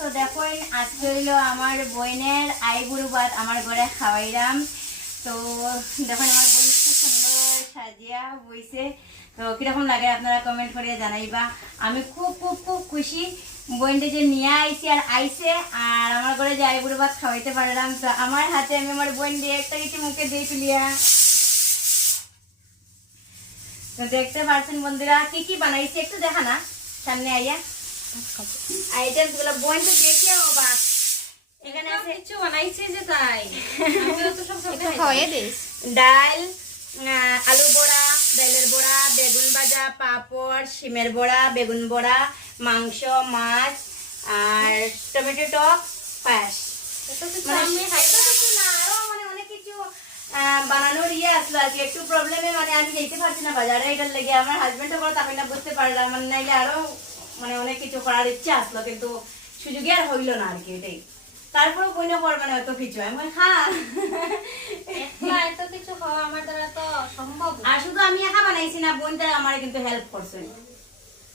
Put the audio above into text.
তো দেখুন আজকে হইলো আমার বোনের আইবুড়ো ভাত আমার ঘরে খাওয়াইলাম। তো দেখুন আমার বোন খুব সুন্দর সাজিয়া বইছে। তো কিরকম লাগে আপনারা কমেন্ট করে জানাইবা। আমি খুব খুব খুব খুশি বোনটা যে নিয়ে আইছি আর আইছে আর আমার ঘরে যে আইবুড়ো ভাত খাওয়াইতে পারলাম। তো আমার হাতে আমি আমার বোন দিয়ে একটা কিছু মুখে দিয়ে তুলিয়া। তো দেখতে পাচ্ছেন বন্ধুরা কি কি বানাইছি, একটু দেখা না সামনে আইয়া আইটেমস গুলো বোন তো দেখিয়ে অবাক। এখানে আছে কিছু বানাইছে যে তাই তো সব ডাল, আলু বড়া, ডালের বড়া, বেগুন ভাজা, পাঁপড়, শিমের বড়া, বেগুন বড়া, মাংস, মাছ আর টমেটো টক, পায়েস। মানে অনেক কিছু বানানোর আসলো আর কি। একটু প্রবলেমে মানে আমি যেতে পারছি না বাজারে, এটার লেগে আমার হাজবেন্ডও করে তাকে না বুঝতে পারলাম, মানে নাইলে আরো মানে অনেক কিছু করার ইচ্ছা আসলো কিন্তু সুযোগে আর হইলো না আর কি। এটাই তারপরে বইনা করবে না এত কিছু। আমি হ্যাঁ এত কিছু খাওয়া আমার দ্বারা তো সম্ভব না। আর শুধু আমি একা বানাইছি না, বোনটা আমার কিন্তু হেল্প করছে।